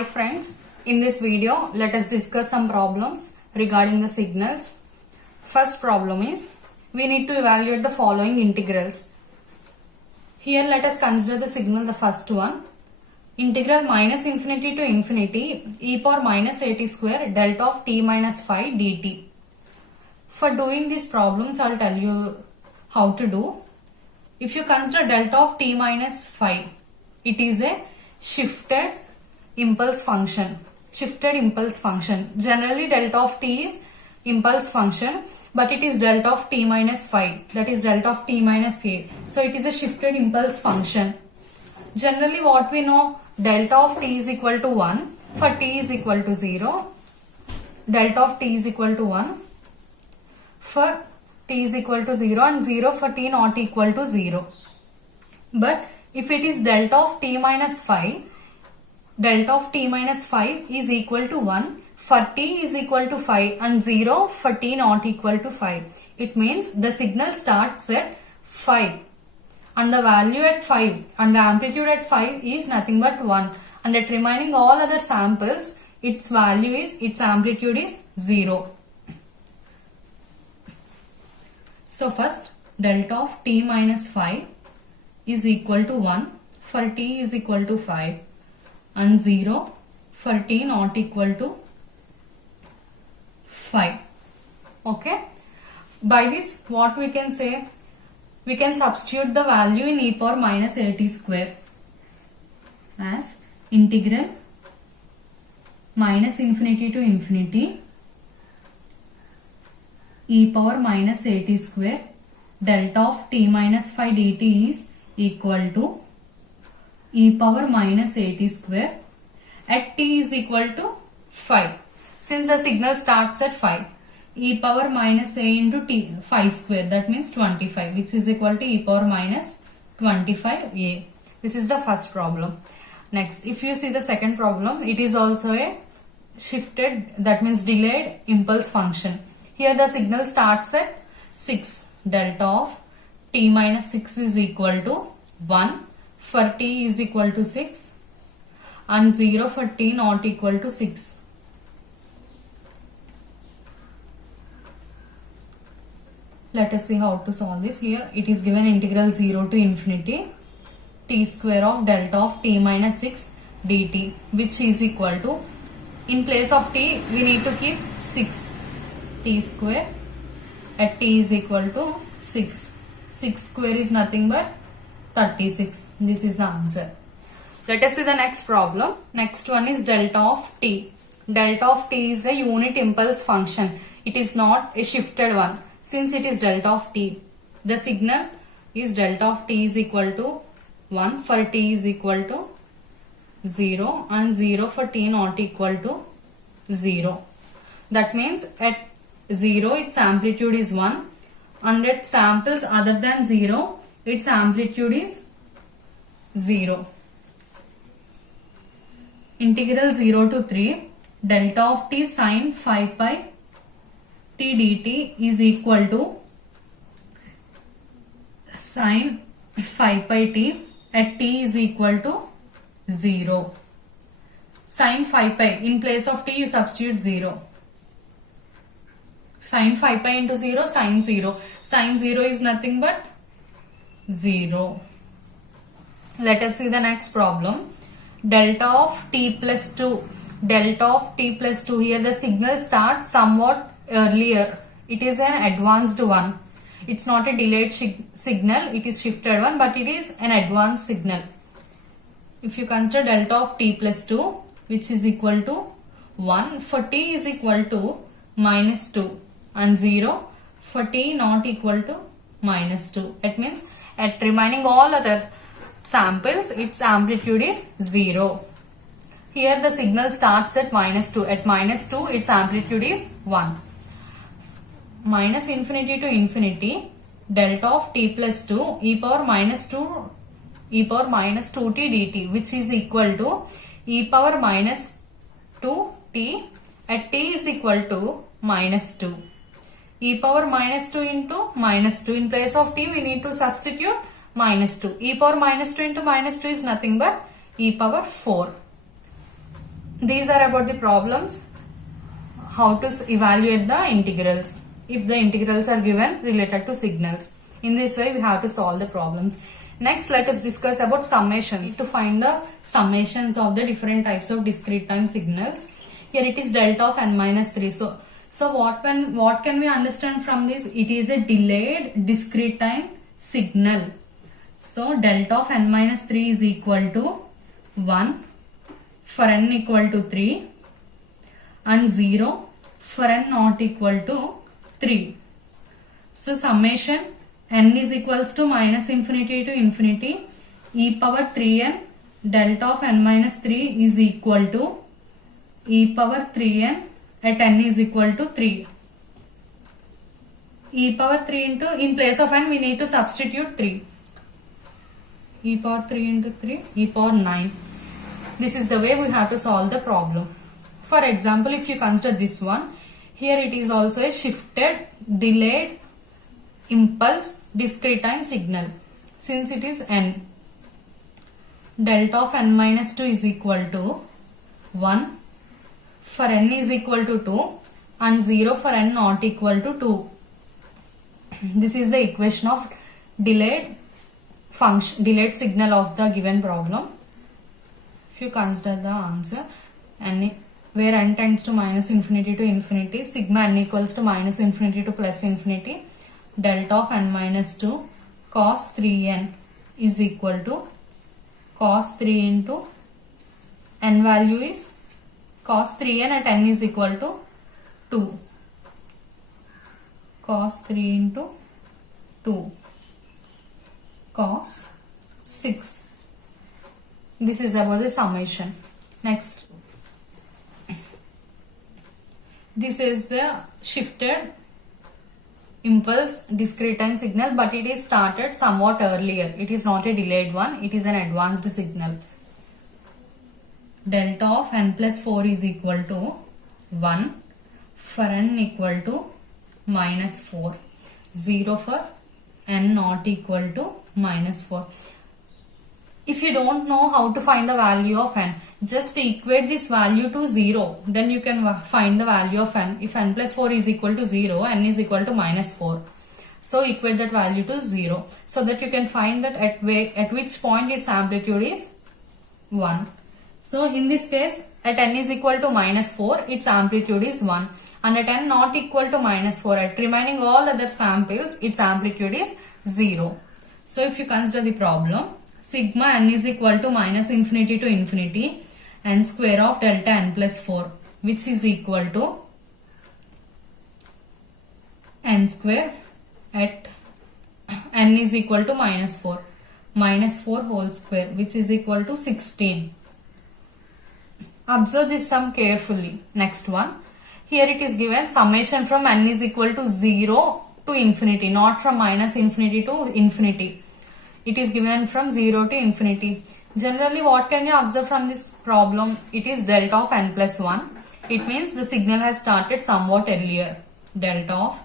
Hi friends, in this video let us discuss some problems regarding the signals. First problem is we need to evaluate the following integrals. Here let us consider the signal, the first one. Integral minus infinity to infinity e power minus at square delta of t minus phi dt. For doing these problems I will tell you how to do. If you consider delta of t minus phi, it is a shifted impulse function. Generally delta of t is impulse function, but it is delta of t minus phi, that is delta of t minus a. So it is a shifted impulse function. Generally what we know, delta of t is equal to 1 for t is equal to 0. Delta of t is equal to 1 for t is equal to 0 and 0 for t not equal to 0. But if it is delta of t minus phi, delta of t minus phi is equal to 1 for t is equal to 5 and 0 for t not equal to 5. It means the signal starts at 5 and the value at 5 and the amplitude at 5 is nothing but 1, and at remaining all other samples its amplitude is 0. So first delta of t minus phi is equal to 1 for t is equal to 5 and 0 for t not equal to 5. Okay. By this what we can say? We can substitute the value in e power minus at square as integral minus infinity to infinity e power minus at square delta of t minus phi dt is equal to e power minus at square at t is equal to 5. Since the signal starts at 5, e power minus a into t phi square, that means 25, which is equal to e power minus 25a. This is the first problem. Next, if you see the second problem, it is also a shifted, that means delayed impulse function. Here the signal starts at 6. Delta of t minus 6 is equal to 1 for t is equal to 6 and 0 for t not equal to 6. Let us see how to solve this. Here it is given integral 0 to infinity t square of delta of t minus 6 dt, which is equal to, in place of t we need to keep 6 t square at t is equal to 6. 6 square is nothing but 36. This is the answer. Let us see the next problem. Next one is delta of t. Delta of t is a unit impulse function. It is not a shifted one. Since it is delta of t, the signal is delta of t is equal to 1 for t is equal to 0 and 0 for t not equal to 0. That means at 0 its amplitude is 1 and at samples other than 0 its amplitude is 0. Integral 0 to 3 delta of t sin 5 pi t dt is equal to sin 5 pi t at t is equal to 0. Sin 5 pi, in place of t you substitute 0. Sin 5 pi into 0, sin 0. Sin 0 is nothing but 0. Let us see the next problem. Delta of t plus 2. Delta of t plus 2. Here the signal starts somewhat earlier. It is an advanced one. It's not a delayed signal. It is shifted one, but it is an advanced signal. If you consider delta of t plus 2, which is equal to 1 for t is equal to minus 2 and 0 for t not equal to minus 2. It means at remaining all other samples its amplitude is 0. Here the signal starts at minus 2. At minus 2 its amplitude is 1. Minus infinity to infinity delta of t plus 2 e power minus 2 t dt, which is equal to e power minus 2 t at t is equal to minus 2. E power minus 2 into minus 2, in place of t we need to substitute minus 2. E power minus 2 into minus 2 is nothing but e power 4. these are about the problems how to evaluate the integrals if the integrals are given related to signals. In this way we have to solve the problems. Next, let us discuss about summations to find the summations of the different types of discrete time signals. Here it is delta of n minus 3. So what can we understand from this? It is a delayed discrete time signal. So delta of n minus 3 is equal to 1 for n equal to 3 and 0 for n not equal to 3. So summation n is equals to minus infinity to infinity e power 3n delta of n minus 3 is equal to e power 3n at n is equal to 3. E power 3 into, in place of n we need to substitute 3. E power 3 into 3, e power 9. This is the way we have to solve the problem. For example, if you consider this one, here it is also a shifted, delayed, impulse, discrete time signal. Since it is n, delta of n minus 2 is equal to 1 for n is equal to 2 and 0 for n not equal to 2. This is the equation of delayed signal of the given problem. If you consider the answer, n where n tends to minus infinity to infinity, sigma n equals to minus infinity to plus infinity, delta of n minus 2 cos 3n is equal to cos 3 into n value is cos 3n at n is equal to 2. Cos 3 into 2 cos 6. This is about the summation. Next, this is the shifted impulse discrete time signal, but it is started somewhat earlier. It is not a delayed one, it is an advanced signal. Delta of n plus 4 is equal to 1 for n equal to minus 4, 0 for n not equal to minus 4. If you don't know how to find the value of n, just equate this value to 0, then you can find the value of n. If n plus 4 is equal to 0, n is equal to minus 4. So equate that value to 0 so that you can find that at which point its amplitude is 1. So in this case, at n is equal to minus 4, its amplitude is 1, and at n not equal to minus 4, at remaining all other samples, its amplitude is 0. So if you consider the problem, sigma n is equal to minus infinity to infinity n square of delta n plus 4, which is equal to n square at n is equal to minus 4 whole square, which is equal to 16. Observe this sum carefully. Next one. Here it is given summation from n is equal to 0 to infinity, not from minus infinity to infinity. It is given from 0 to infinity. Generally, what can you observe from this problem? It is delta of n plus 1. It means the signal has started somewhat earlier. Delta of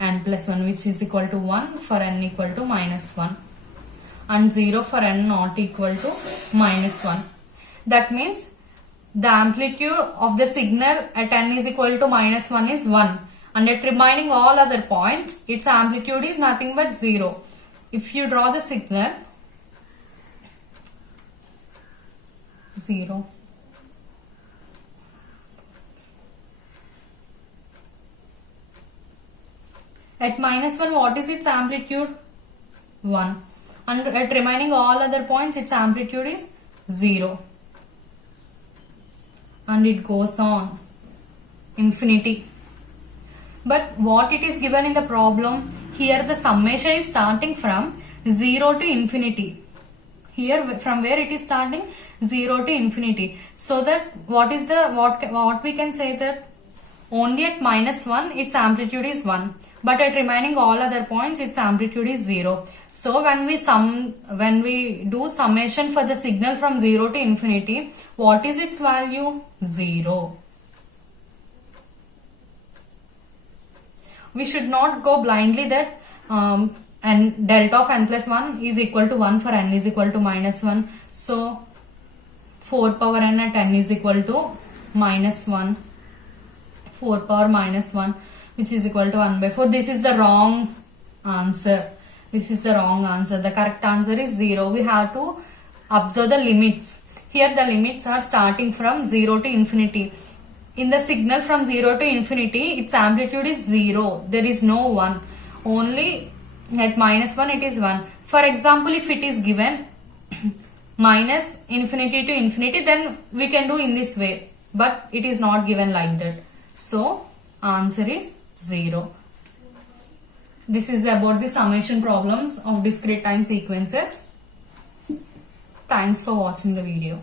n plus 1, which is equal to 1 for n equal to minus 1 and 0 for n not equal to minus 1. That means the amplitude of the signal at n is equal to minus 1 is 1, and at remaining all other points, its amplitude is nothing but 0. If you draw the signal 0, at minus 1, what is its amplitude? 1, and at remaining all other points, its amplitude is 0, and it goes on infinity. But what it is given in the problem, here the summation is starting from 0 to infinity. Here from where it is starting? 0 to infinity. So that what we can say that only at minus 1 its amplitude is 1, but at remaining all other points its amplitude is 0. So when we do summation for the signal from 0 to infinity, what is its value? 0. We should not go blindly that and delta of n plus 1 is equal to 1 for n is equal to minus 1. So 4 power n at n is equal to minus 1, 4 power minus 1, which is equal to 1 by 4. This is the wrong answer. This is the wrong answer. The correct answer is 0. We have to observe the limits. Here the limits are starting from 0 to infinity. In the signal from 0 to infinity, its amplitude is 0. There is no 1. Only at minus 1 it is 1. For example, if it is given minus infinity to infinity, then we can do in this way. But it is not given like that. So, answer is 0. This is about the summation problems of discrete time sequences. Thanks for watching the video.